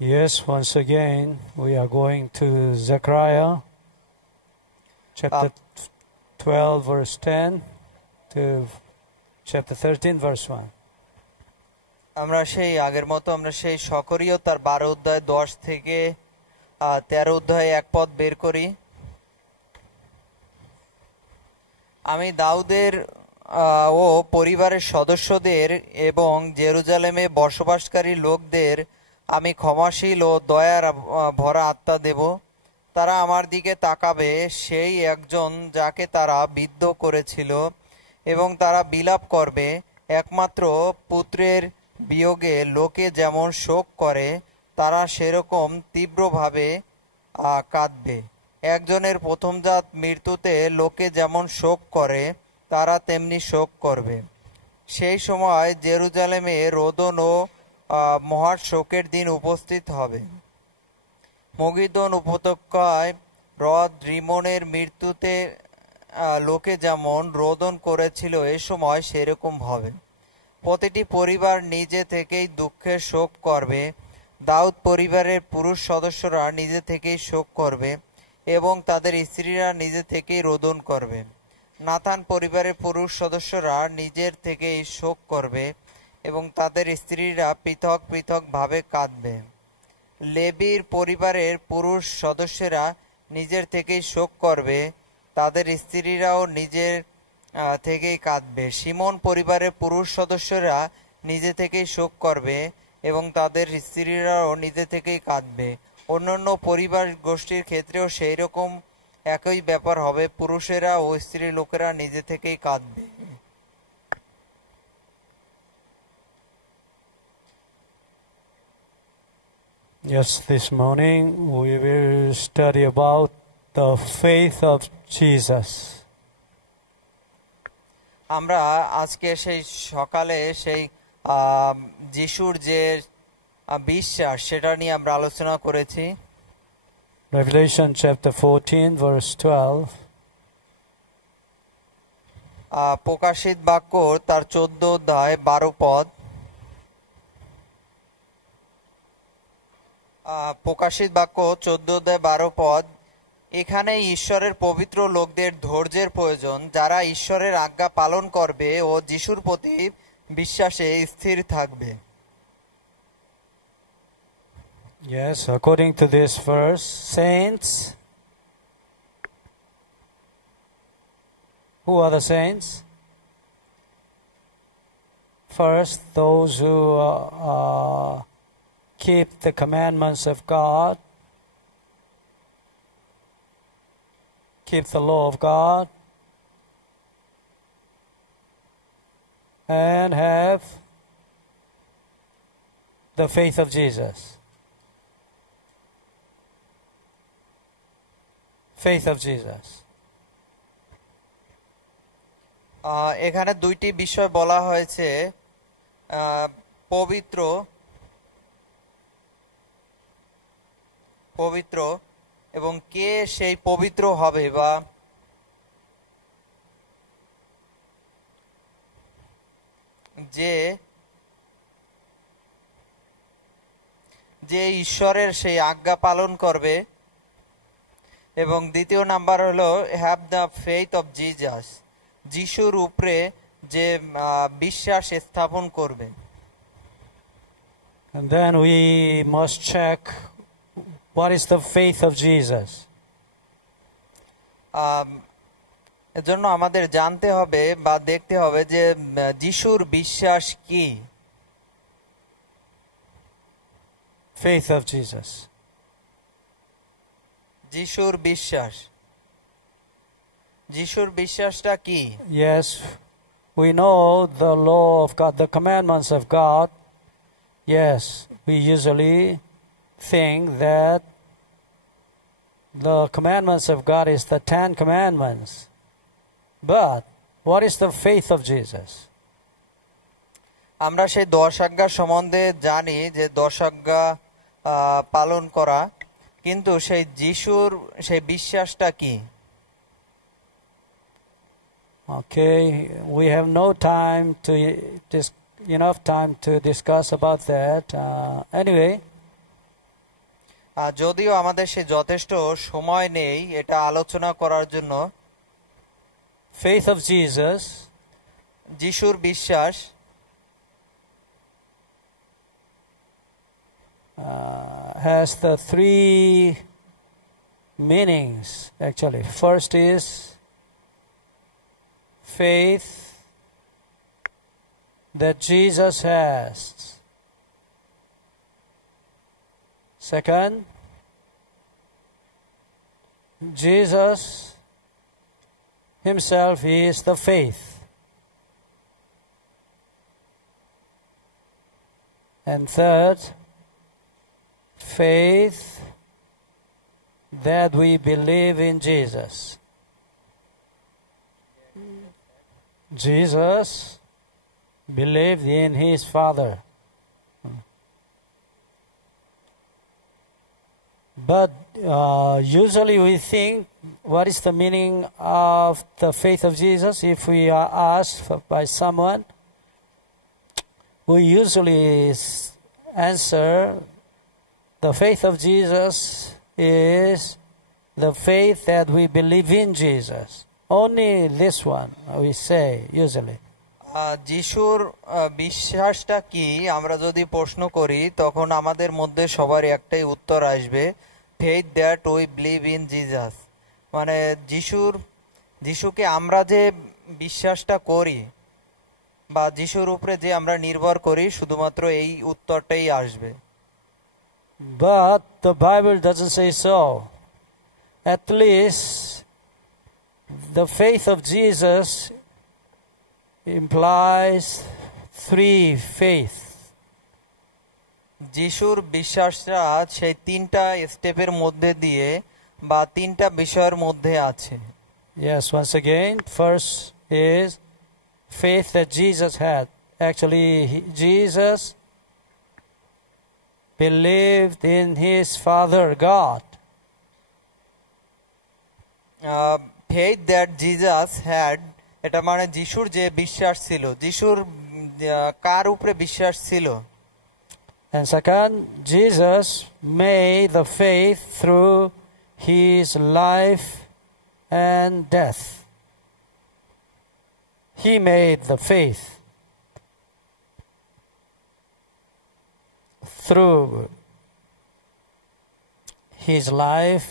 Yes, once again, we are going to Zechariah chapter 12, verse 10 to chapter 13, verse 1. আমরা সেই আগের মতো আমরা সেই সকরীয় তার 12 অধ্যায় 10 থেকে 13 অধ্যায় এক পদ বের করি। আমি দাউদের ও পরিবারের সদস্যদের এবং জেরুজালেমে বসবাসকারী লোকদের আমি ক্ষমাশীল ও দয়ার ভরা আত্মা দেব। তারা আমার দিকে তাকাবে, সেই একজন যাকে তারা বিদ্ধ করেছিল, এবং তারা বিলাপ করবে। একমাত্র পুত্রের বিয়োগে লোকে যেমন শোক করে, তারা সেরকম তীব্রভাবে কাঁদবে। একজনের প্রথমজাত মৃত্যুতে লোকে যেমন শোক করে, তারা তেমনি শোক করবে। সেই সময় জেরুজালেমে রোদন ও মহা শোকের দিন উপস্থিত হবে। মগিদোন উপত্যকায় হ্রদ রিমনের মৃত্যুতে লোকে যেমন রোদন করেছিল, এ সময় সেরকম হবে। প্রতিটি পরিবার নিজে থেকেই দুঃখের শোক করবে। দাউদ পরিবারের পুরুষ সদস্যরা নিজে থেকেই শোক করবে এবং তাদের স্ত্রীরা নিজে থেকেই রোদন করবে। নাথান পরিবারের পুরুষ সদস্যরা নিজের থেকেই শোক করবে এবং তাদের স্ত্রীরা পৃথক পৃথকভাবে কাঁদবে। লেবীর পরিবারের পুরুষ সদস্যরা নিজের থেকেই শোক করবে, তাদের স্ত্রীরাও নিজের থেকেই কাঁদবে। শিমন পরিবারের পুরুষ সদস্যরা নিজে থেকেই শোক করবে এবং তাদের স্ত্রীরাও নিজে থেকেই কাঁদবে। অন্যান্য পরিবার গোষ্ঠীর ক্ষেত্রেও সেই রকম একই ব্যাপার হবে, পুরুষেরা ও স্ত্রী লোকেরা নিজে থেকেই কাঁদবে। Yes, this morning we will study about the faith of Jesus. আমরা আজকে সেই সকালে সেই যিশুর যে বিশ্বাস সেটা নিয়ে আমরা আলোচনা করেছি। Revelation chapter 14, verse 12. প্রকাশিত বাক্য তার 14 অধ্যায় 12 পদ। প্রকাশিত বাক্য 14 অধ্যায় 12 পদ। এখানে ঈশ্বরের পবিত্র লোকদের ধৈর্যের প্রয়োজন, যারা ঈশ্বরের আজ্ঞা পালন করবে ও যিশুর প্রতি বিশ্বাসে স্থির থাকবে। Yes, according to this verse, saints. Who are the saints? First, those who keep the commandments of God, keep the law of God, and have the faith of Jesus. Faith of Jesus. এখানে দুইটি বিষয় বলা হয়েছে, পবিত্র পবিত্র এবং কে সেই পবিত্র হবে, বা যে যে ঈশ্বরের সেই আজ্ঞা পালন করবে, এবং দ্বিতীয় নাম্বার হলো have the faith of Jesus, যিশুর উপরে যে বিশ্বাস স্থাপন করবে। And then we must check what is the faith of Jesus. এজন্য আমাদের জানতে হবে বা দেখতে হবে যে যিশুর বিশ্বাস কি। Faith of Jesus. যিশুর বিশ্বাস, যিশুর বিশ্বাসটা কি? Yes, we know the law of God, the commandments of God. Yes, we usually think that the commandments of God is the 10 commandments. But what is the faith of Jesus? আমরা সেই 10 আজ্ঞা সম্বন্ধে জানি যে 10 আজ্ঞা পালন করা, কিন্তু সেই যিশুর সেই বিশ্বাসটা কি? Okay, we have no time to enough time to discuss about that. Anyway, যদিও আমাদের সে যথেষ্ট সময় নেই এটা আলোচনা করার জন্য, faith of Jesus যিশুর বিশ্বাস has the three meanings actually. First is faith that Jesus has. Second, Jesus himself is the faith. And third, faith that we believe in Jesus. Jesus believed in his Father. But usually we think, what is the meaning of the faith of Jesus? If we are asked by someone, we usually answer, the faith of Jesus is the faith that we believe in Jesus. Only this one we say usually. যিশুর বিশ্বাসটা কি আমরা যদি প্রশ্ন করি তখন আমাদের মধ্যে সবার একটাই উত্তর আসবে, faith that we believe in Jesus. মানে যিশুকে আমরা যে বিশ্বাসটা করি বা যিশুর উপরে যে আমরা নির্ভর করি, শুধুমাত্র এই উত্তরটাই আসবে। But the Bible doesn't say so. At least the faith of Jesus implies three faith. যিশুর বিশ্বাসটা সেই তিনটা স্টেপের মধ্যে দিয়ে বা তিনটা বিষয়ের মধ্যে আছে। Yes, once again, first is faith that Jesus had. Actually, Jesus believed in his Father God. Faith that Jesus had, এটা মানে যিশুর যে বিশ্বাস ছিল, যিশুর কার উপরে বিশ্বাস ছিল। And second, Jesus made the faith through his life and death. He made the faith through his life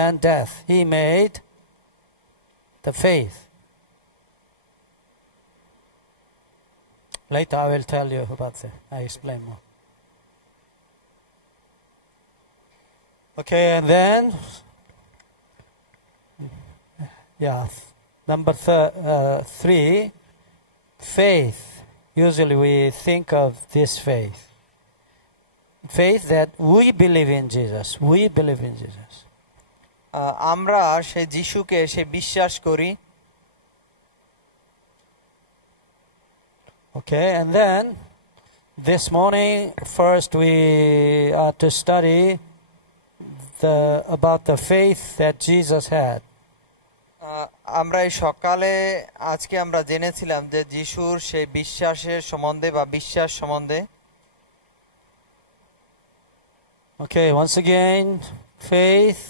and death. He made the faith. Later I will tell you about that. I explain more. Okay, and then, number three, faith. Usually we think of this faith. Faith that we believe in Jesus. We believe in Jesus. আমরা সেই যিশুকে সে বিশ্বাস করি। Okay, and then this morning first we are to study about the faith that Jesus had. আমরা এই সকালে আজকে আমরা জেনেছিলাম যে যিশুর সেই বিশ্বাসের সম্বন্ধে বা বিশ্বাস সম্বন্ধে। Okay, once again, faith,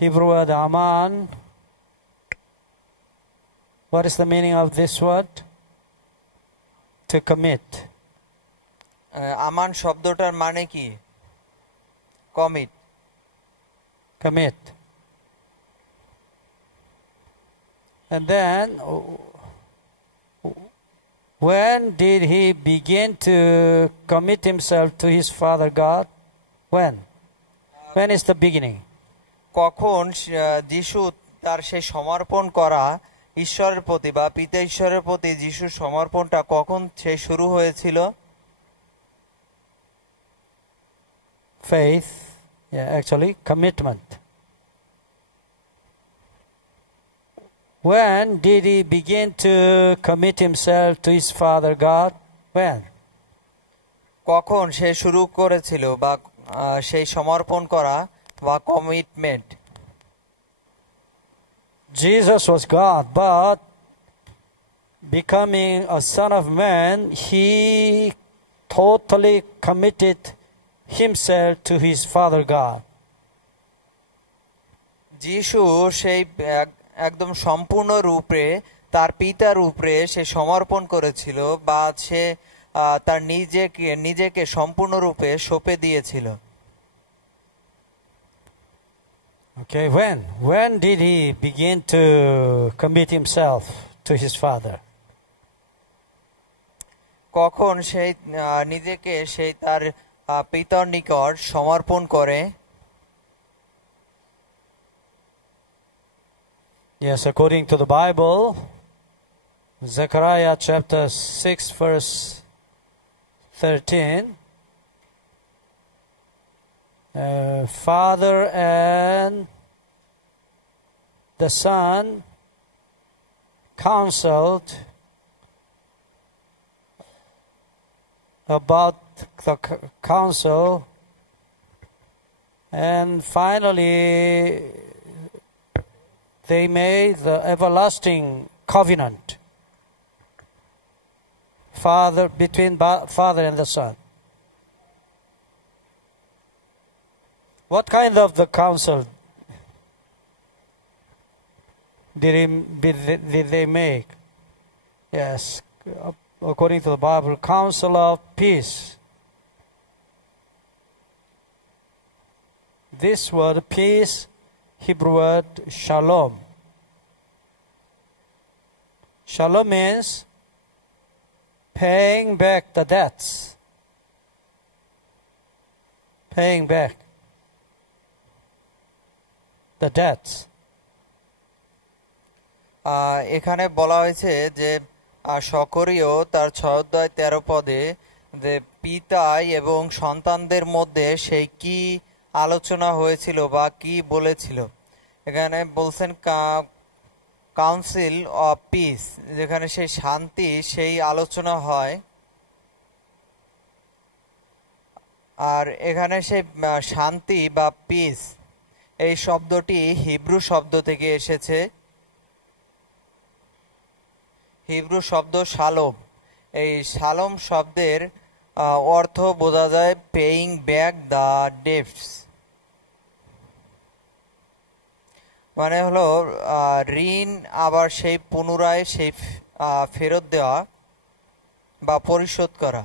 Hebrew word aman. What is the meaning of this word? To commit. আমান শব্দটার মানে কি? Commit. Commit. And then, when did he begin to commit himself to his Father God? When? When is the beginning? কখন যিশু তার সেই সমর্পণ করা ঈশ্বরের প্রতি বা পিতা ঈশ্বরের প্রতি যিশুর সমর্পণটা কখন সে শুরু হয়েছিল? Faith, actually commitment. When did he begin to commit himself to his Father God? When? কখন সে শুরু করেছিল বা সেই সমর্পণ করা বা commitment? Jesus was God, but becoming a son of man, he totally committed himself to his Father God. যিশু সেই একদম সম্পূর্ণ রূপে তার পিতার উপরে সে সমর্পণ করেছিল বা সে তার নিজেকে সম্পূর্ণ রূপে সঁপে দিয়েছিল। Okay, when did he begin to commit himself to his Father? কখন সেই নিজেকে সেই তার পিতার নিকট সমর্পণ করে? Yes, according to the Bible, Zechariah chapter 6 verse 13, Father and the Son counseled about the council, and finally they made the everlasting covenant between Father and the Son. What kind of the counsel did they make? Yes, according to the Bible, counsel of peace. This word peace, Hebrew word shalom. Shalom means paying back the debts. Paying back the debts. এখানে বলা হয়েছে যে সকরীয় তার 6:13 পদে যে পিতা এবং সন্তানদের মধ্যে সেই কি আলোচনা হয়েছিল বা কি বলেছিল। এখানে বলছেন কাউন্সিল অফ পিস, যেখানে সেই শান্তি সেই আলোচনা হয়। আর এখানে সেই শান্তি বা পিস এই শব্দটি হিব্রু শব্দ থেকে এসেছে। হিব্রু শব্দ শালোম। এই শালোম শব্দের অর্থ বোঝা যায় পেইং ব্যাক দ্য ডেটস, মানে হলো ঋণ আবার সেই পুনরায় সেই ফেরত দেওয়া বা পরিশোধ করা।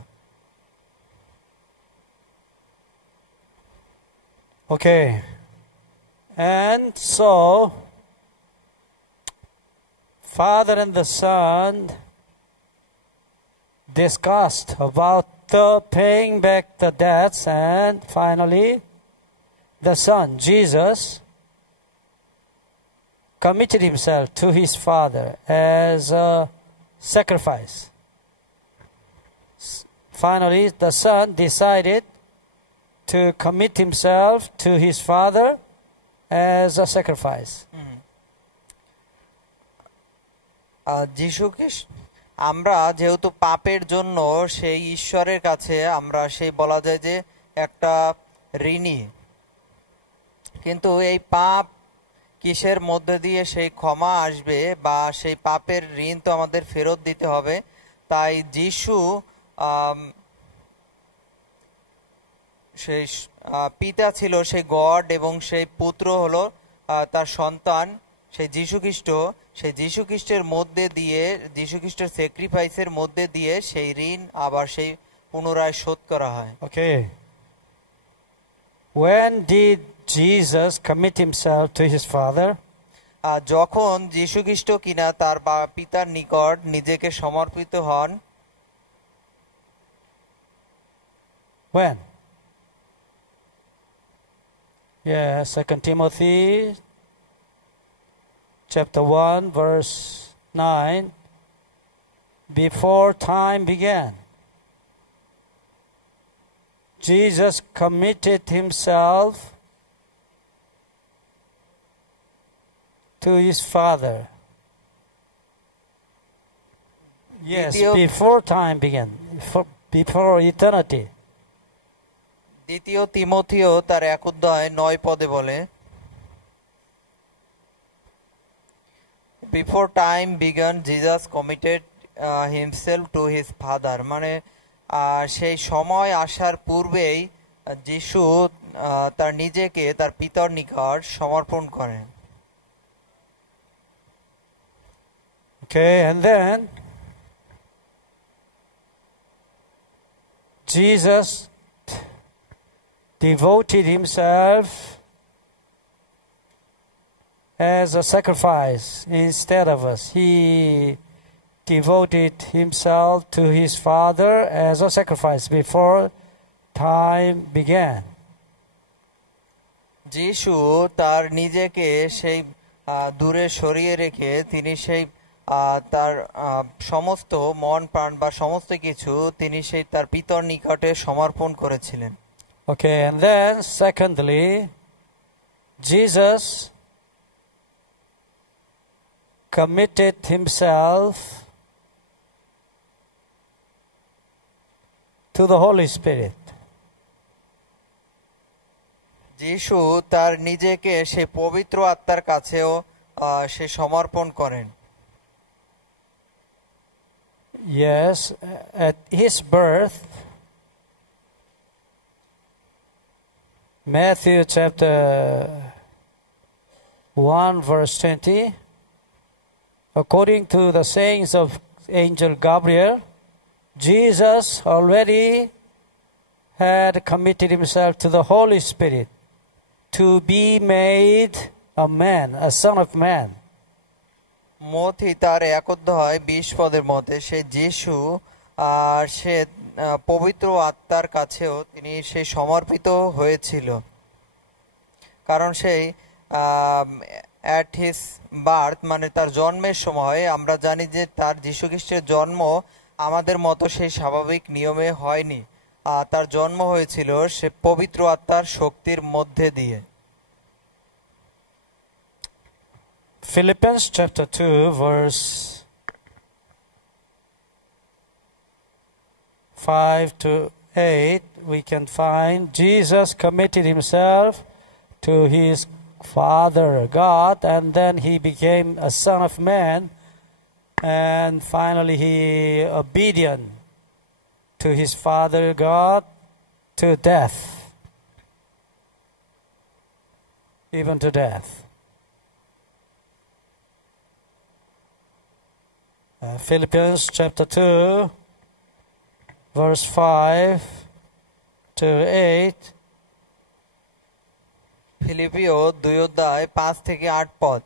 Okay, and so Father and the Son discussed about the paying back the debts, and finally the Son, Jesus, committed himself to his Father as a sacrifice. Finally, the Son decided to commit himself to his Father as a sacrifice. আমরা যেহেতু পাপের জন্য সেই ঈশ্বরের কাছে আমরা সেই বলা যায় যে একটা ঋণী, কিন্তু এই পাপ কিসের মধ্যে দিয়ে সেই ক্ষমা আসবে বা সেই পাপের ঋণ তো আমাদের ফেরত দিতে হবে। তাই যিশু সেই পিতা ছিল সেই গড এবং সেই পুত্র হলো তার সন্তান সেই যীশুখ্রিস্ট। সেই যীশুখ্রিস্টের মধ্যে দিয়ে যীশুখ্রিস্টের স্যাক্রিফাইসের মধ্যে দিয়ে সেই ঋণ আবার সেই পুনরায় শোধ করা হয়। Okay. When did Jesus commit himself to his Father? যখন যীশুখ্রিস্ট কিনা তার পিতার নিকট নিজেকে সমর্পিত হন। When? Yeah, 2 Timothy chapter 1 verse 9, before time began, Jesus committed himself to his Father. Yes, before time began, before eternity. দ্বিতীয় তিমথিও তার 1:9 পদে বলে, Before time began, Jesus committed himself to his Father. মানে সেই সময় আসার পূর্বেই যিশু তার নিজেকে তার পিতার নিকট সমর্পণ করেন। Okay, and then Jesus devoted himself as a sacrifice instead of us. He devoted himself to his Father as a sacrifice before time began. যিশু তার নিজেকে সেই দূরে সরিয়ে রেখে তিনি সেই তার সমস্ত মন প্রাণ বা সমস্ত কিছু তিনি সেই তার পিতার নিকটে সমর্পণ করেছিলেন। Okay, and then secondly, Jesus committed himself to the Holy Spirit. যিশু তার নিজেকে সেই পবিত্র আত্মার কাছেও সে সমর্পণ করেন। Yes, at his birth, Matthew chapter 1 verse 20, according to the sayings of angel Gabriel, Jesus already had committed himself to the Holy Spirit to be made a man, a son of man. মথি তার 1 অধ্যায় 20 পদের মধ্যে সে যিশু সে পবিত্র আত্মার কাছেও তিনি সেই সমর্পিত হয়েছিল, কারণ সেই অ্যাট হিজ বার্থ মানে তার জন্মের সময় আমরা জানি যে তার যীশু খ্রিস্টের জন্ম আমাদের মতো সেই স্বাভাবিক নিয়মে হয়নি। তার জন্ম হয়েছিল সে পবিত্র আত্মার শক্তির মধ্যে দিয়ে। Philippians chapter 2 verse 5 to 8, we can find Jesus committed himself to his Father God, and then he became a son of man, and finally he obedient to his Father God to death, even to death. Philippians chapter 2 verse 5 to 8. ফিলিপিও 2 অধ্যায় 5 থেকে 8 পদ।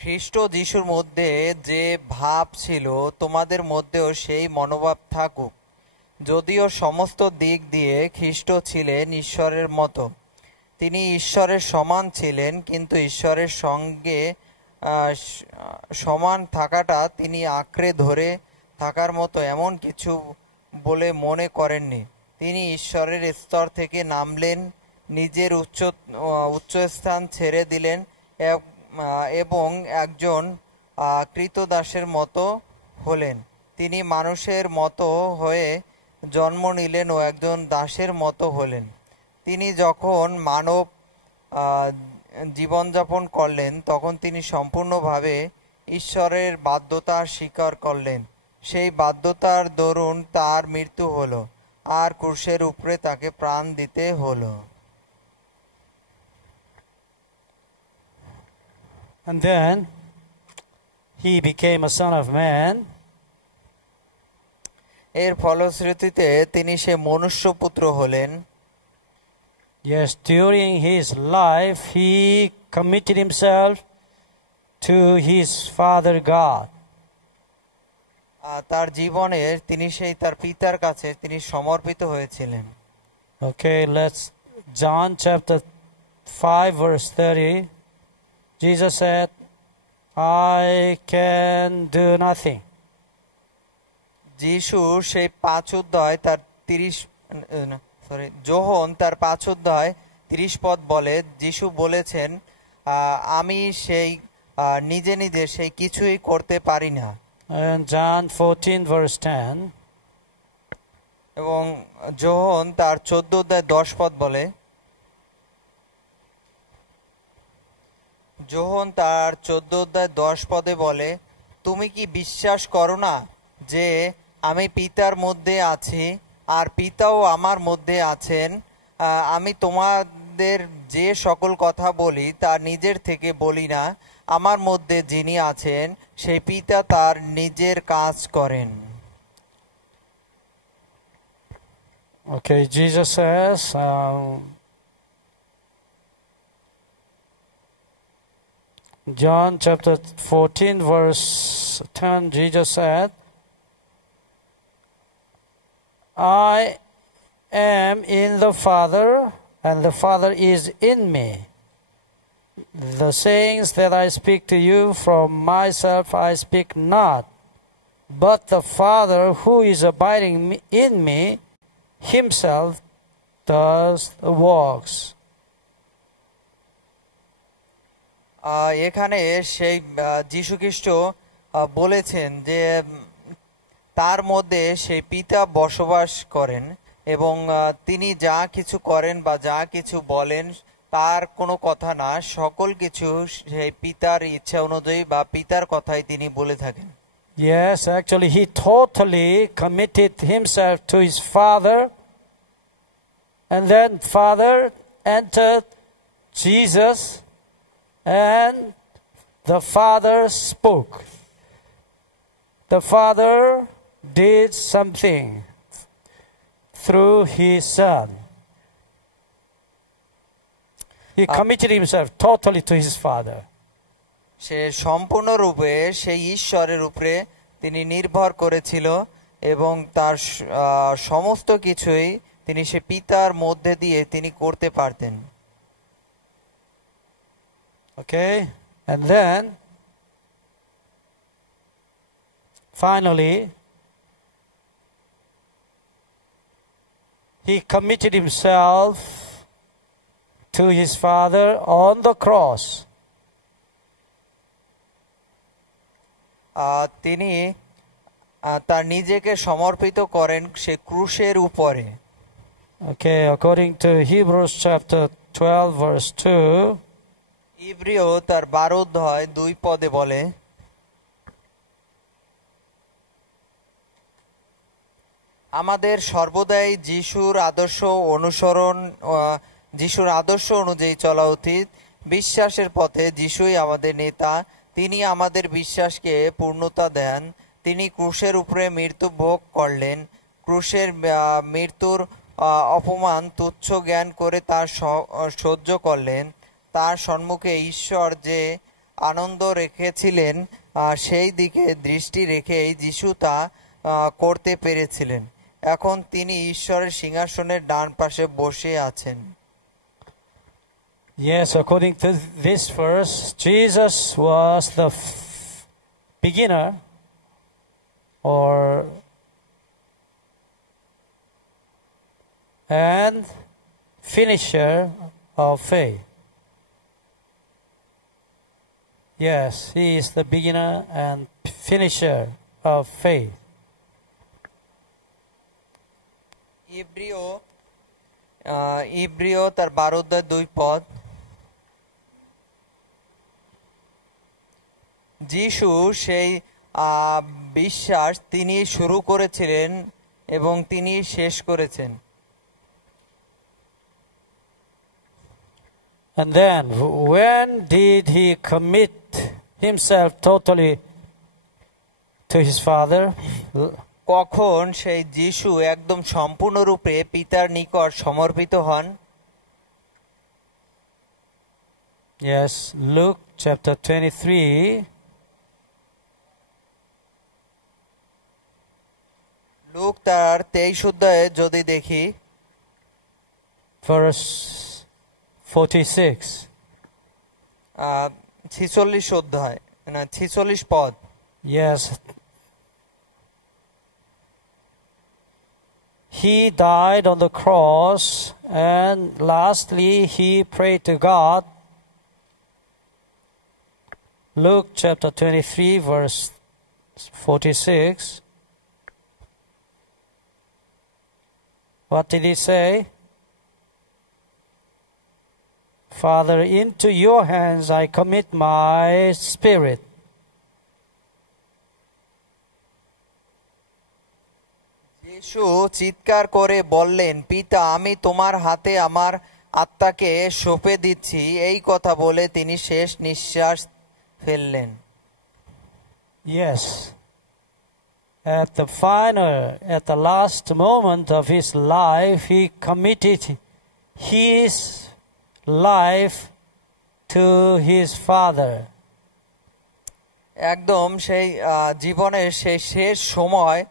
খ্রিস্ট যিশুর মধ্যে যে ভাব ছিল তোমাদের মধ্যেও সেই মনোভাব থাকুক। যদিও সমস্ত দিক দিয়ে খ্রিস্ট ছিলেন ঈশ্বরের মতো, তিনি ঈশ্বরের সমান ছিলেন, কিন্তু ঈশ্বরের সঙ্গে সমান থাকাটা তিনি আঁকড়ে ধরে থাকার মতো এমন কিছু বলে মনে করেননি। তিনি ঈশ্বরের স্তর থেকে নামলেন, নিজের উচ্চস্থান ছেড়ে দিলেন এবং একজন কৃতদাসের মতো হলেন। তিনি মানুষের মতো হয়ে জন্ম নিলেন ও একজন দাসের মতো হলেন। তিনি যখন মানব জীবনযাপন করলেন তখন তিনি সম্পূর্ণভাবে ঈশ্বরের বাধ্যতা স্বীকার করলেন। সেই বাধ্যতার দরুন তার মৃত্যু হলো, আর ক্রুশের উপরে তাকে প্রাণ দিতে হলো। And then he became a son of man. এর ফলশ্রুতিতে তিনি সে মনুষ্যপুত্র হলেন। Yes, during his life he committed himself to his Father God. তার জীবনে তিনি সেই তার পিতার কাছে তিনি সমর্পিত হয়েছিলেন। Okay, let's John chapter 5 verse 30. Jesus said, I can do nothing. যিশু সেই 5 অধ্যায় তার 30 যোহন তার 5 অধ্যায় 30 পদ বলে, যিশু বলেছেন আমি সেই নিজে নিজে সেই কিছুই করতে পারি না। And John 14 verse 10. এবং যোহন তার 14 অধ্যায় 10 পদ বলে, যোহন তার 14 অধ্যায় 10 পদে বলে, তুমি কি বিশ্বাস করো না যে আমি পিতার মধ্যে আছি আর পিতাও আমার মধ্যে আছেন। আমি তোমাদের যে সকল কথা বলি তা নিজের থেকে বলি না, আমার মধ্যে যিনি আছেন সেই পিতা তার নিজের কাজ করেন। Okay, Jesus says, John chapter 14 verse 10, Jesus said, I am in the Father, and the Father is in me. The sayings that I speak to you from myself I speak not, but the Father who is abiding in me, himself does the works. এখানে সেই যীশু খ্রিস্ট বলেছেন যে তার মধ্যে সেই পিতা বসবাস করেন এবং তিনি যা কিছু করেন বা যা কিছু বলেন তার কোনো কথা না, সকল কিছু সেই পিতার ইচ্ছা অনুযায়ী বা পিতার কথাই তিনি বলে থাকেন। Yes, actually he totally committed himself to his Father, and then Father entered Jesus and the Father spoke. The Father did something through his Son. He committed himself totally to his Father. সে সম্পূর্ণরূপে সেই ঈশ্বরের উপরে তিনি নির্ভর করেছিল এবং তার সমস্ত কিছুই তিনি সে পিতার মধ্যে দিয়ে তিনি করতে পারতেন। Okay, and then finally he committed himself to his Father on the cross. তিনি তার নিজেকে সমর্পিত করেন সে ক্রুশের উপরে। Okay, according to Hebrews chapter 12 verse 2, ইব্রিয় তার 12 অধ্যায় 2 পদে বলে, আমাদের সর্বদাই যিশুর আদর্শ অনুযায়ী চলা উচিত। বিশ্বাসের পথে যিশুই আমাদের নেতা, তিনি আমাদের বিশ্বাসকে পূর্ণতা দেন। তিনি ক্রুশের উপরে মৃত্যু ভোগ করলেন, ক্রুশের মৃত্যুর অপমান তুচ্ছ জ্ঞান করে তার সহ্য করলেন। তার সম্মুখে ঈশ্বর যে আনন্দ রেখেছিলেন সেই দিকে দৃষ্টি রেখেই যিশু তা করতে পেরেছিলেন। এখন তিনি ঈশ্বরের সিংহাসনের ডান পাশে বসে আছেন। Yes, according to this verse, Jesus was the beginner and finisher of faith. Yes, he is the beginner and finisher of faith. ইব্রিয় তার 12 অধ্যায় 2 পদ, যিশু সেই বিশ্বাস তিনি শুরু করেছিলেন এবং তিনি শেষ করেছেন। And then, when did he commit himself totally to his Father? কখন সেই যিশু একদম সম্পূর্ণরূপে পিতার নিকট সমর্পিত হন? Yes, Luke chapter 23. লুক তার 23 অধ্যায়ে যদি দেখি, verse 46. 46 অধ্যায়, না 46 পদ। Yes. He died on the cross, and lastly he prayed to God. Luke chapter 23 verse 46. What did he say? Father, into your hands I commit my spirit. যে যিশু চিৎকার করে বললেন, পিতা, আমি তোমার হাতে আমার আত্মাকে সঁপে দিচ্ছি। এই কথা বলে তিনি শেষ নিঃশ্বাস ফেললেন। Yes. At the last moment of his life, he committed his life to his Father. একদম সেই জীবনের সেই শেষ সময়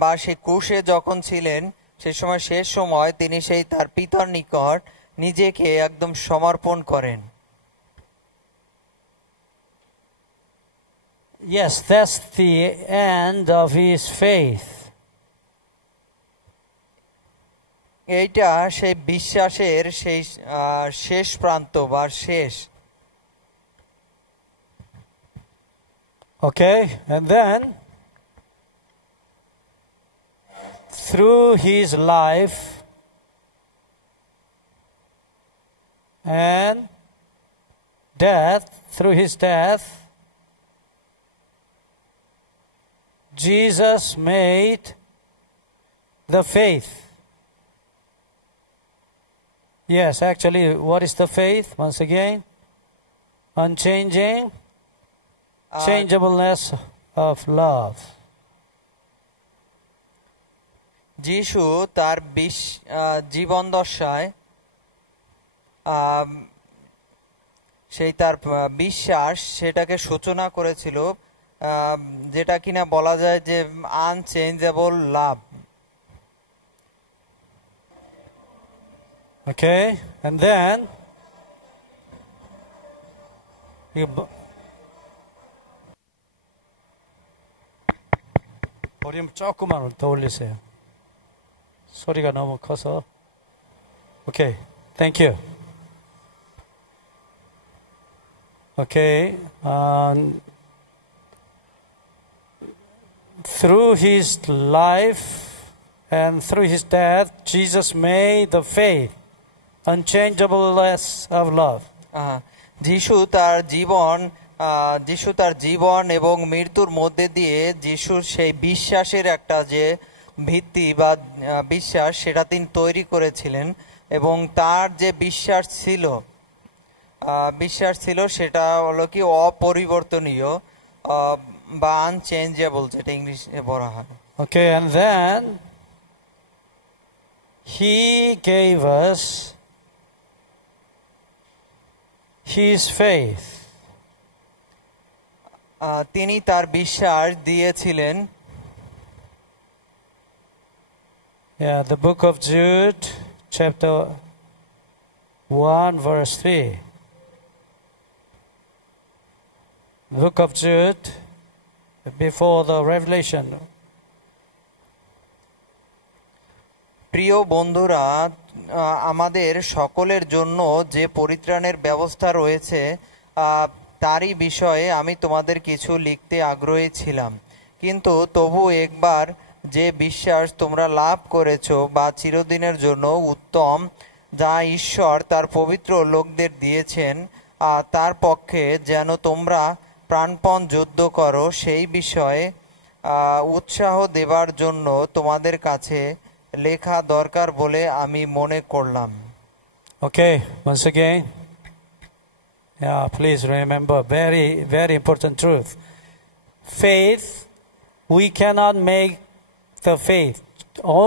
বা সেই ক্রুশে যখন ছিলেন, সেই সময় শেষ সময় তিনি সেই তার পিতার নিকট নিজেকে একদম সমর্পণ করেন। Yes, that's the end of his faith. এইটা সেই বিশ্বাসের সেই শেষ প্রান্ত বা শেষ। Okay, and then through his life and death, through his death, Jesus made the faith. Yes, actually, what is the faith? Once again, unchanging, changeableness of love. যিশু তার জীবন দশায় সেই তার বিশ্বাস সেটাকে সূচনা করেছিল, যেটা কিনা বলা যায় যে আনচেঞ্জেবল লাভ। Okay, and then 볼륨 조금만 더 올리세요. 소리가 너무 커서. Okay, thank you. Okay, through his life and through his death, Jesus made the faith, unchangeableness of love. যিশু তার জীবন এবং মৃত্যুর মধ্যে দিয়ে যিশুর সেই বিশ্বাসের একটা যে ভিত্তি বা বিশ্বাস সেটা তিনি তৈরি করেছিলেন, এবং তার যে বিশ্বাস ছিল সেটা হলো কি অপরিবর্তনীয় বা আনচেঞ্জেবল, যেটা ইংলিশে বলা হয়। Okay, and then he gave us his faith. তিনি তার বিশ্বাস দিয়েছিলেন। Yeah, the book of Jude, chapter 1, verse 3. The book of Jude, before the Revelation. প্রিয় বন্ধুরা, আমাদের সকলের জন্য যে পরিত্রাণের ব্যবস্থা রয়েছে তারই বিষয়ে আমি তোমাদের কিছু লিখতে আগ্রহী ছিলাম, কিন্তু তবু একবার যে বিশ্বাস তোমরা লাভ করেছো বা চিরদিনের জন্য উত্তম, যা ঈশ্বর তার পবিত্র লোকদের দিয়েছেন, তার পক্ষে যেন তোমরা প্রাণপণ যুদ্ধ করো, সেই বিষয়ে উৎসাহ দেবার জন্য তোমাদের কাছে লেখা দরকার বলে আমি মনে করলাম। Okay, once again. Yeah, please remember, very, very important truth. Faith, we cannot make the faith.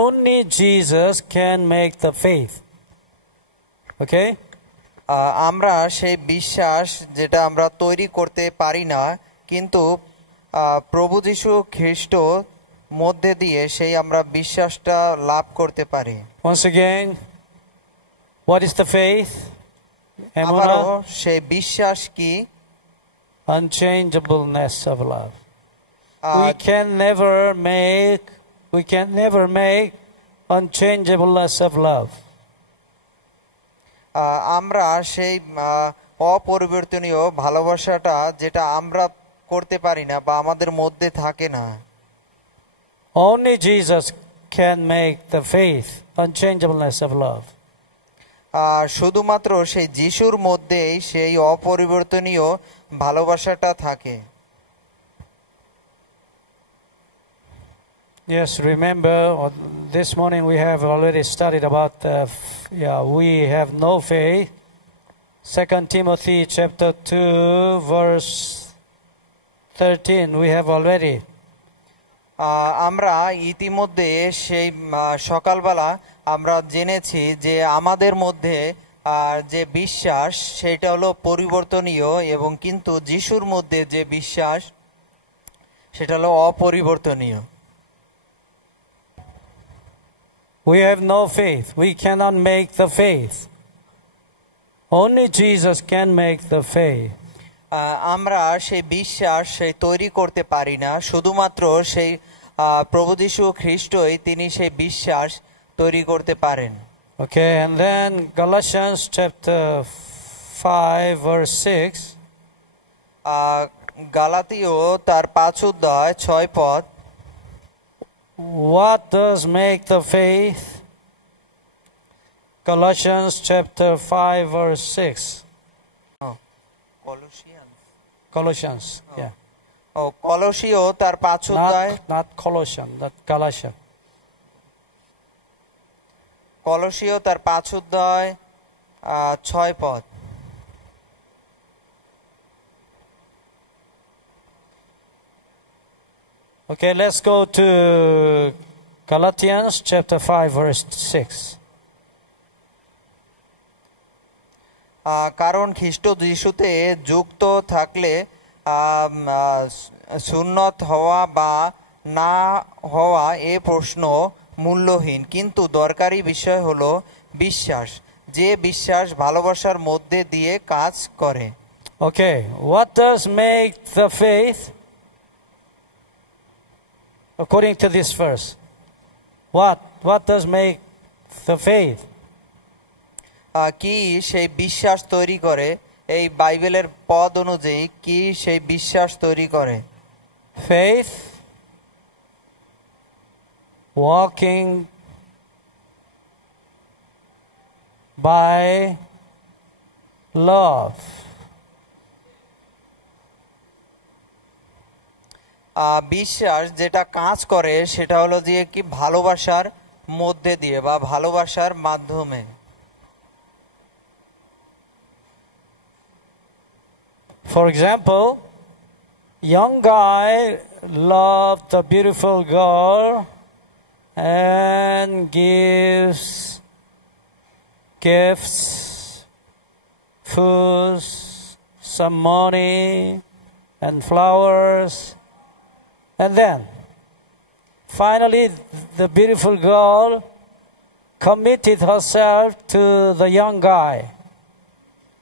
Only Jesus can make the faith. Okay? আমরা সেই বিশ্বাস যেটা আমরা তৈরি করতে পারি না, কিন্তু প্রভু যীশু খ্রিস্ট মধ্যে দিয়ে সেই আমরা বিশ্বাসটা লাভ করতে পারি। Once again, what is the faith? আবারও সেই বিশ্বাস কি? Unchangeableness of love. We can never make unchangeableness of love. আমরা সেই অপরিবর্তনীয় ভালোবাসাটা যেটা আমরা করতে পারি না বা আমাদের মধ্যে থাকে না। Only Jesus can make the faith, unchangeableness of love. শুধুমাত্র সেই যিশুর মধ্যেই সেই অপরিবর্তনীয় ভালোবাসাটা থাকে। Yes, remember this morning we have already studied about we have no faith. 2 Timothy chapter 2 verse 13 we have already. আমরা ইতিমধ্যে সেই সকালবেলা আমরা জেনেছি যে আমাদের মধ্যে যে বিশ্বাস সেটা হলো পরিবর্তনীয় এবং কিন্তু যিশুর মধ্যে যে বিশ্বাস সেটা হলো অপরিবর্তনীয়। We have no faith. We cannot make the faith. Only Jesus can make the faith. আমরা সেই বিশ্বাস সেই তৈরি করতে পারি না, শুধুমাত্র সেই প্রভু যীশু খ্রিস্টই তিনি সেই বিশ্বাস তৈরি করতে পারেন। Okay, and then Galatians chapter 5 verse 6. গালাতীয় তার 5 অধ্যায় 6 পদ। What does make the faith? Galatians chapter 5 verse 6. Colossians, yeah. কলসীয় তার 5 অধ্যায়, not Colossians, that Galatia. কলসীয় তার 5 অধ্যায় 6 পদ। Okay, let's go to Galatians chapter 5 verse 6. কারণ খ্রিস্ট যিশুতে যুক্ত থাকলে সুন্নত হওয়া বা না হওয়া এ প্রশ্ন মূল্যহীন, কিন্তু দরকারি বিষয় হলো বিশ্বাস, যে বিশ্বাস ভালোবাসার মধ্যে দিয়ে কাজ করে। Okay, what does make the faith? According to this verse, what does make the faith? কি সেই বিশ্বাস তৈরি করে? এই বাইবেলের পদ অনুযায়ী কি সেই বিশ্বাস তৈরি করে? Faith, walking by love. বিশ্বাস যেটা কাজ করে সেটা হলো যে কি ভালোবাসার মধ্যে দিয়ে বা ভালোবাসার মাধ্যমে। For example, young guy loved the beautiful girl and gives gifts, food, some money and flowers, and then finally the beautiful girl committed herself to the young guy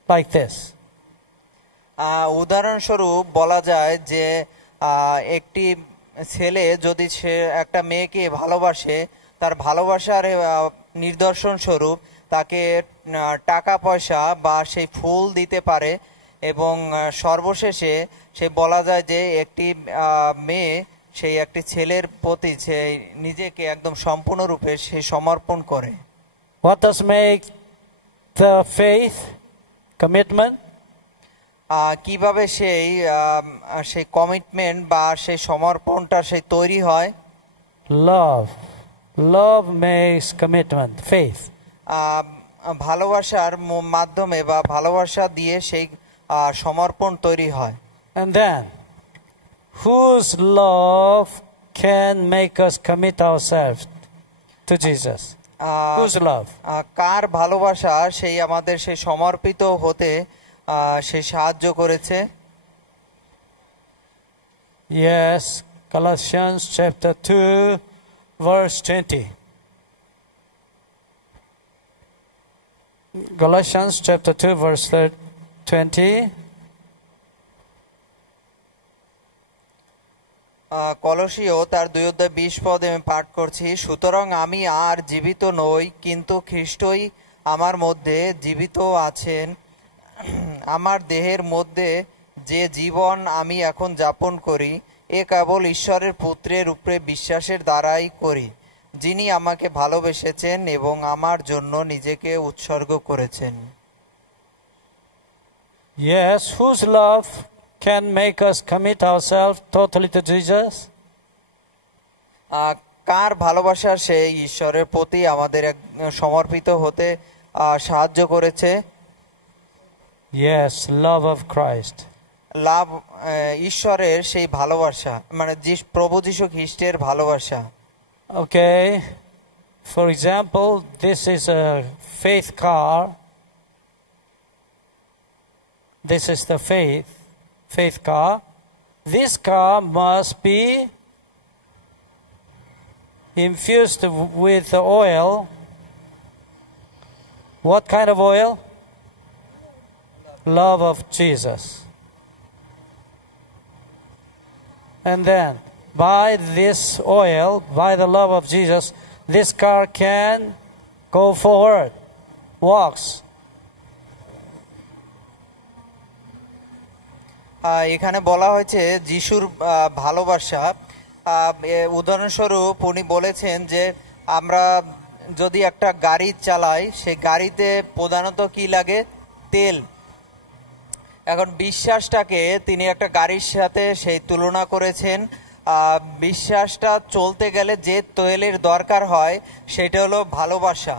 like this. উদাহরণস্বরূপ বলা যায় যে একটি ছেলে যদি সে একটা মেয়েকে ভালোবাসে, তার ভালোবাসার নিদর্শন স্বরূপ তাকে টাকা পয়সা বা সেই ফুল দিতে পারে, এবং সর্বশেষে সে বলা যায় যে একটি মেয়ে সেই একটি ছেলের প্রতি সে নিজেকে একদম সম্পূর্ণরূপে সে সমর্পণ করে। What does make the faith commitment? কিভাবে সেই কমিটমেন্ট বা সেই সমর্পণটা সেই তৈরি হয়? Love makes commitment, faith. ভালোবাসার মাধ্যমে বা ভালোবাসা দিয়ে সেই সমর্পণ তৈরি হয়। And then whose love can make us commit ourselves to Jesus? Whose love? কার ভালোবাসা সেই আমাদের সেই সমর্পিত হতে সে সাহায্য করেছে? Yes, Galatians chapter 2 verse 20. Galatians chapter 2 verse 20. কলসীয় তার 2 অধ্যায় 20 পদ আমি পাঠ করছি। সুতরাং আমি আর জীবিত নই, কিন্তু খ্রিস্টই আমার মধ্যে জীবিত আছেন। আমার দেহের মধ্যে যে জীবন আমি এখন যাপন করি, এ কেবল ঈশ্বরের পুত্রের উপরে বিশ্বাসের দ্বারাই করি, যিনি আমাকে ভালোবেসেছেন এবং আমার জন্য নিজেকে উৎসর্গ করেছেন। Yes, whose love can make us commit ourselves totally to Jesus? কার ভালোবাসা সেই ঈশ্বরের প্রতি আমাদের সমর্পিত হতে সাহায্য করেছে? Yes, love of Christ. লাভ ঈশ্বরের সেই ভালোবাসা, মানে প্রভু যীশু খ্রিস্টের ভালোবাসা। Okay, for example, this is a faith car. This is the faith car. This car must be infused with the oil. What kind of oil? Love of Jesus. And then, by this oil, by the love of Jesus, this car can go forward, walks. এখানে বলা হয়েছে যিশুর ভালোবাসা। উদাহরণস্বরূপ উনি বলেছেন যে আমরা যদি একটা গাড়ি চালাই, সেই গাড়িতে প্রধানত কি লাগে? তেল। এখন বিশ্বাসটাকে তিনি একটা গাড়ির সাথে সেই তুলনা করেছেন। বিশ্বাসটা চলতে গেলে যে তেলের দরকার হয় সেটা হলো ভালোবাসা,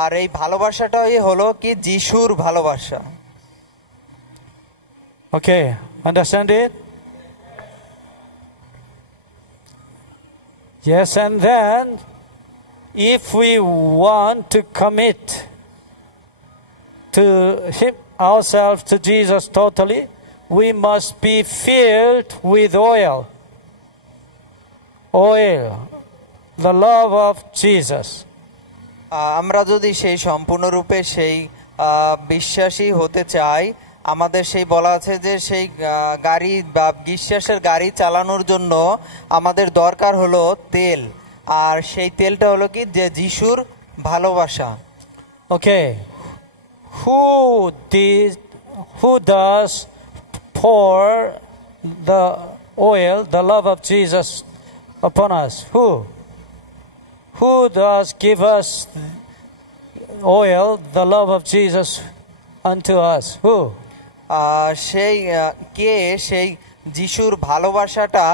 আর এই ভালোবাসাটাই হলো কি? যিশুর ভালোবাসা। Okay, understand it? Yes, and then if we want to commit to him, ourselves to Jesus totally, we must be filled with oil, the love of Jesus. আমরা যদি সেই সম্পূর্ণরূপে সেই বিশ্বাসী হতে চাই, আমাদের সেই বলা আছে যে সেই গাড়ি বা বিশ্বাসের গাড়ি চালানোর জন্য আমাদের দরকার হলো তেল, আর সেই তেলটা হলো কি? যে যিশুর ভালোবাসা। Okay, who does pour the oil, the love of Jesus upon us? Who does give us oil, the love of Jesus unto us? Who? সেই কে সেই যিশুর ভালোবাসাটা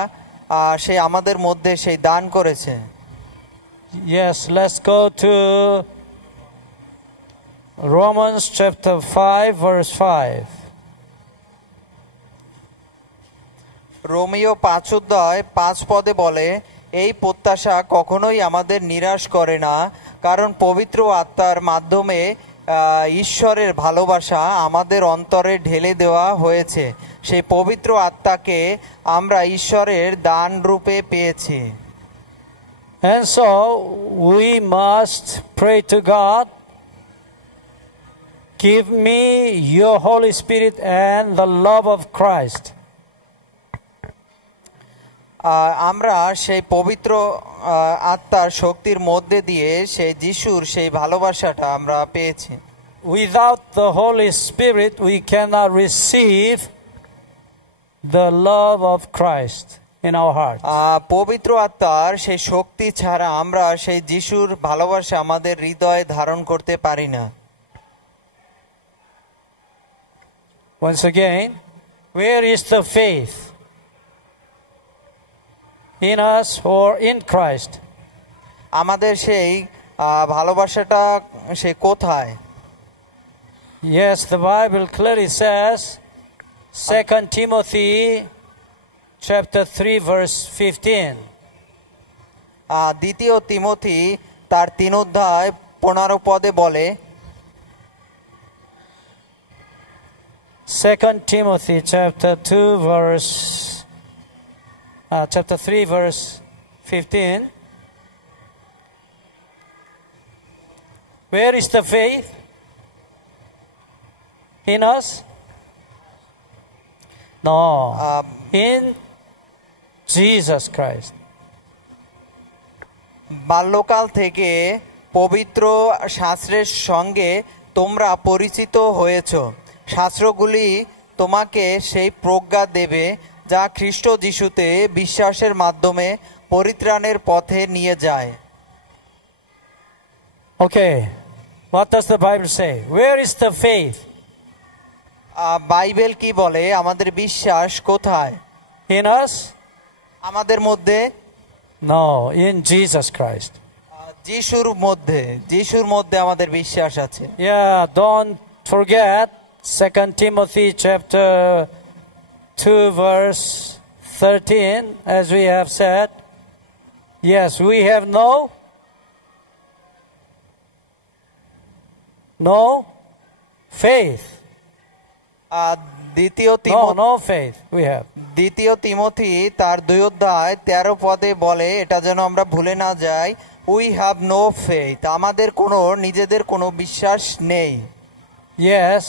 সেই আমাদের মধ্যে সেই দান করেছে? Yes, let's go to Romans chapter 5 verse 5. রোমীয় 5 পদে বলে, এই প্রত্যাশা কখনোই আমাদের নিরাশ করে না, কারণ পবিত্র আত্মার মাধ্যমে ঈশ্বরের ভালোবাসা আমাদের অন্তরে ঢেলে দেওয়া হয়েছে। সেই পবিত্র আত্মাকে আমরা ঈশ্বরের দান রূপে পেয়েছি। And so we must pray to God, give me your Holy Spirit and the love of Christ. আমরা সেই পবিত্র আত্মার শক্তির মধ্যে দিয়ে সেই যিশুর সেই ভালোবাসাটা আমরা পেয়েছি। Without the Holy Spirit we cannot receive the love of Christ in our heart. পবিত্র আত্মার সেই শক্তি ছাড়া আমরা সেই যিশুর ভালোবাসা আমাদের হৃদয়ে ধারণ করতে পারি না। Once again, where is the faith? In us or in Christ? আমাদের সেই ভালোবাসাটা সে কোথায়? Yes, the Bible clearly says, 2 Timothy chapter 3 verse 15. দ্বিতীয় তিমোথী তার 3 অধ্যায় 15 পদে বলে, 2 Timothy chapter 3 verse 15. Where is the faith? In us? No. In Jesus Christ. বাল্যকাল থেকে পবিত্র শাস্ত্রের সঙ্গে তোমরা পরিচিত হয়েছো। শাস্ত্রগুলি তোমাকে সেই প্রজ্ঞা দেবে যা খ্রিস্ট যিশুতে বিশ্বাসের মাধ্যমে পরিত্রাণের পথে নিয়ে যায়। Okay, what does the Bible say? Where is the faith? Bible কি বলে? আমাদের বিশ্বাস কোথায়? In us? আমাদের মধ্যে। No, in Jesus Christ. যিশুর মধ্যে আমাদের বিশ্বাস আছে। Yeah, don't forget 2 Timothy chapter 2 verse 13, as we have said. Yes, we have no faith. No faith we have. দ্বিতীয় তিমোথী তার 2 অধ্যায় 13 পদে বলে, এটা যেন আমরা ভুলে না যাই, উই হ্যাভ নো ফেথ, আমাদের কোনো নিজেদের কোনো বিশ্বাস নেই। Yes,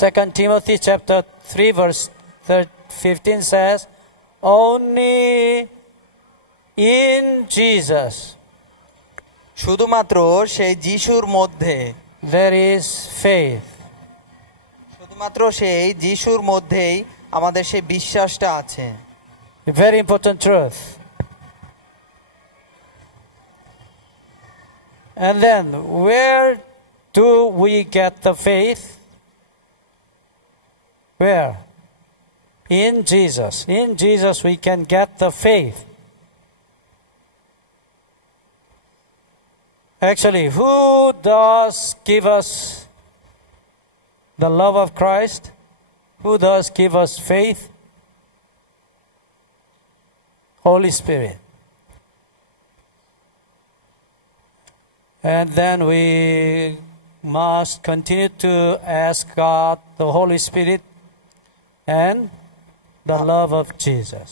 2 Timothy chapter 3 verse 15 says, only in Jesus, শুধুমাত্র সেই যিশুর মধ্যে there is faith. শুধুমাত্র সেই যিশুর মধ্যেই আমাদের সেই বিশ্বাসটা আছে। A very important truth. And then, where do we get the faith? Where? In Jesus. In Jesus we can get the faith. Actually, who does give us the love of Christ? Who does give us faith? Holy Spirit. And then we must continue to ask God, the Holy Spirit, and the love of Jesus.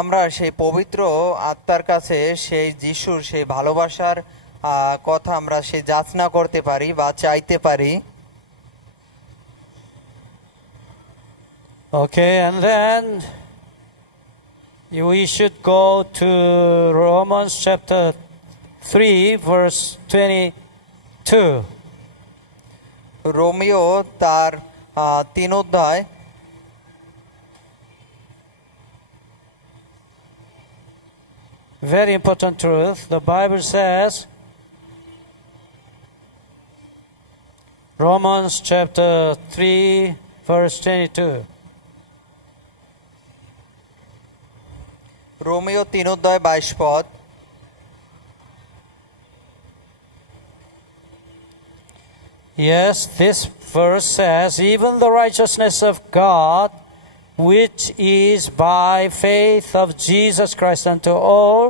আমরা সেই পবিত্র আত্মার কাছে সেই যিশুর সেই ভালোবাসার কথা আমরা সেই যাচনা করতে পারি বা চাইতে পারি। Okay, and then we should go to Romans chapter 3 verse 22. রোমিও তার 3 অধ্যায় very important truth. The Bible says, Romans chapter 3 verse 22. রোমিও 3 অধ্যায় 22 পদ। Yes, this verse says, even the righteousness of God, which is by faith of Jesus Christ unto all,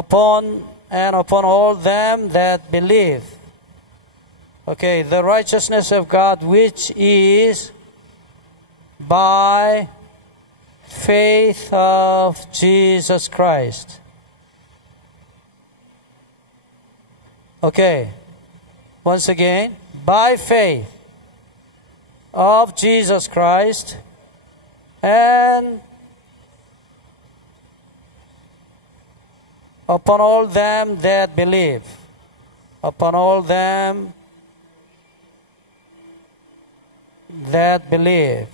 upon all them that believe. Okay, the righteousness of God, which is by faith of Jesus Christ. Okay, once again, by faith of Jesus Christ and upon all them that believe. Upon all them that believe.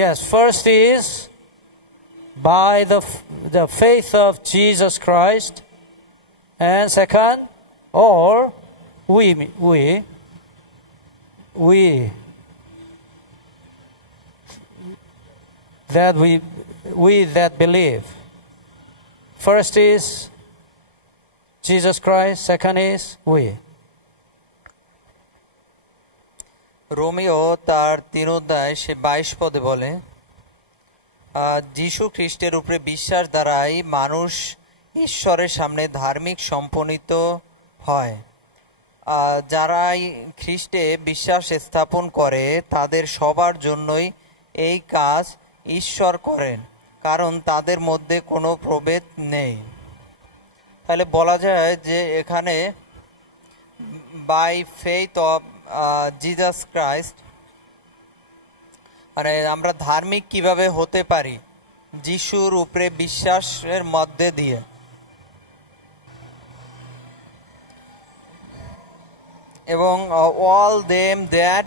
Yes, first is by the faith of Jesus Christ, and second, or we that believe. First is Jesus Christ, second is we. Romeo তার 3 অধ্যায় সে 22 পদে বলে, যিশু খ্রিস্টের উপরে বিশ্বাস দ্বারাই মানুষ ঈশ্বরের সামনে ধার্মিক সম্পন্নিত হয়। যারাই খ্রিস্টে বিশ্বাস স্থাপন করে তাদের সবার জন্যই এই কাজ ঈশ্বর করেন, কারণ তাদের মধ্যে কোনো প্রভেদ নেই। তাহলে বলা যায় যে এখানে by faith of Jesus Christ, মানে আমরা ধার্মিক কিভাবে হতে পারি যিশুর উপরে বিশ্বাসের মধ্যে দিয়ে। এবং অল দেম দ্যাট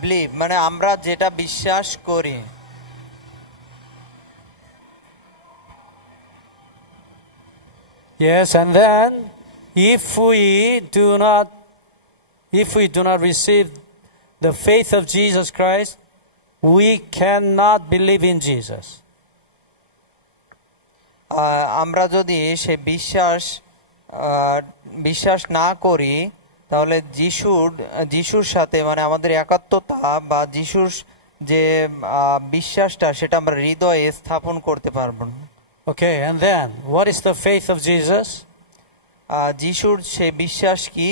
বিলিভ, মানে আমরা যেটা বিশ্বাস করি। Yes, and then if we do not receive the faith of Jesus Christ, we cannot believe in Jesus. আমরা যদি সে বিশ্বাস না করি, তাহলে যিশুর সাথে মানে আমাদের একাত্মতা বা যিশুর যে বিশ্বাসটা সেটা আমরা হৃদয়ে স্থাপন করতে পারবো না। Okay, and then what is the faith of Jesus? যিশুর সে বিশ্বাস কি?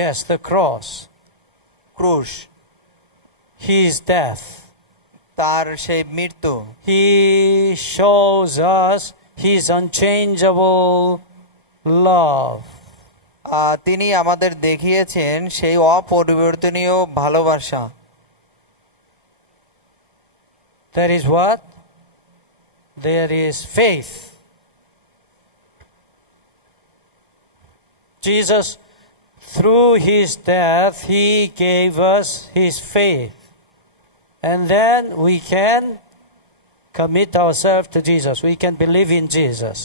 Yes, the cross, ক্রুশ, his death. তার সেই মৃত্যু। He shows us his unchangeable love. তিনি আমাদের দেখিয়েছেন সেই অপরিবর্তনীয় ভালোবাসা। That is what? There is faith. Jesus, through his death, he gave us his faith. And then we can commit ourselves to Jesus. We can believe in Jesus.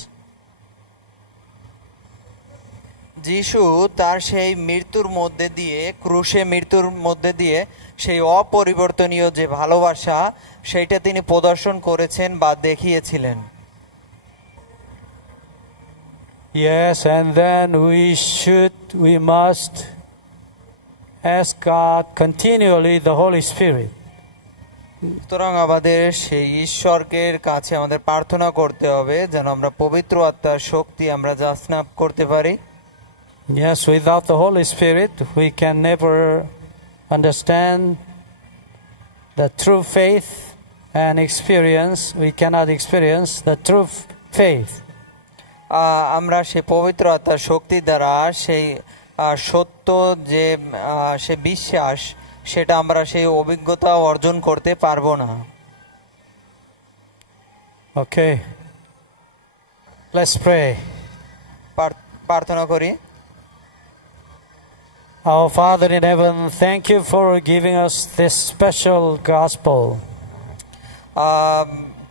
যিশু তার সেই মৃত্যুর মধ্যে দিয়ে, ক্রুশে মৃত্যুর মধ্যে দিয়ে সেই অপরিবর্তনীয় যে ভালোবাসা সেইটা তিনি প্রদর্শন করেছেন বা দেখিয়েছিলেন। Yes, and then we must ask God continually the Holy Spirit. সুতরাং আমাদের সেই ঈশ্বরকে কাছে আমাদের প্রার্থনা করতে হবে যেন আমরা পবিত্র আত্মার শক্তি আমরা যাচনা করতে পারি। Yes, without the Holy Spirit, we can never understand the true faith and experience. We cannot experience the true faith. আমরা সেই পবিত্র আত্মার শক্তি দ্বারা সেই সত্য যে সে বিশ্বাস সেটা আমরা সেই অভিজ্ঞতা অর্জন করতে পারবো না। Okay, let's pray. প্রার্থনা করি। Our Father in heaven, thank you for giving us this special gospel.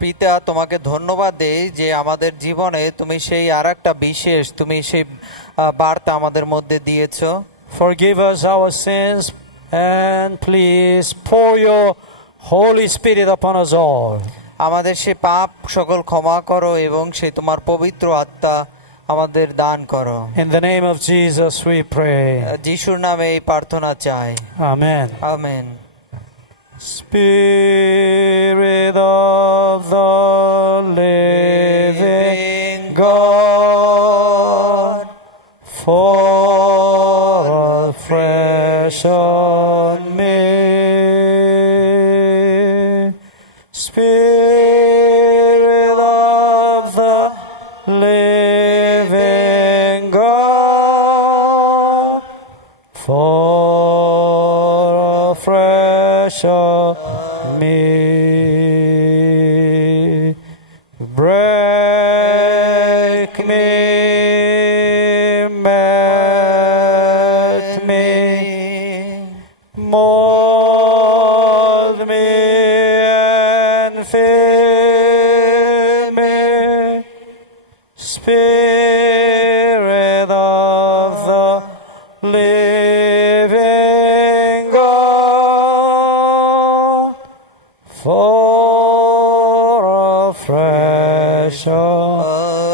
পিতা, তোমাকে ধন্যবাদ দেই যে আমাদের জীবনে তুমি সেই আরেকটা বিশেষ তুমি সেই বার্তা আমাদের মধ্যে দিয়েছো। Forgive us our sins and please pour your Holy Spirit upon us all. আমাদের সে পাপ সকল ক্ষমা করো এবং সে তোমার পবিত্র আত্মা আমাদের দান করো। In the name of Jesus we pray. যিশুর নামে এই প্রার্থনা চাই। Amen. Amen. Spirit of the living God, fall afresh on me. Spirit of the living God, fall afresh on me. Break me, melt me, mold me and fill me. Spirit of the living God, fall afresh on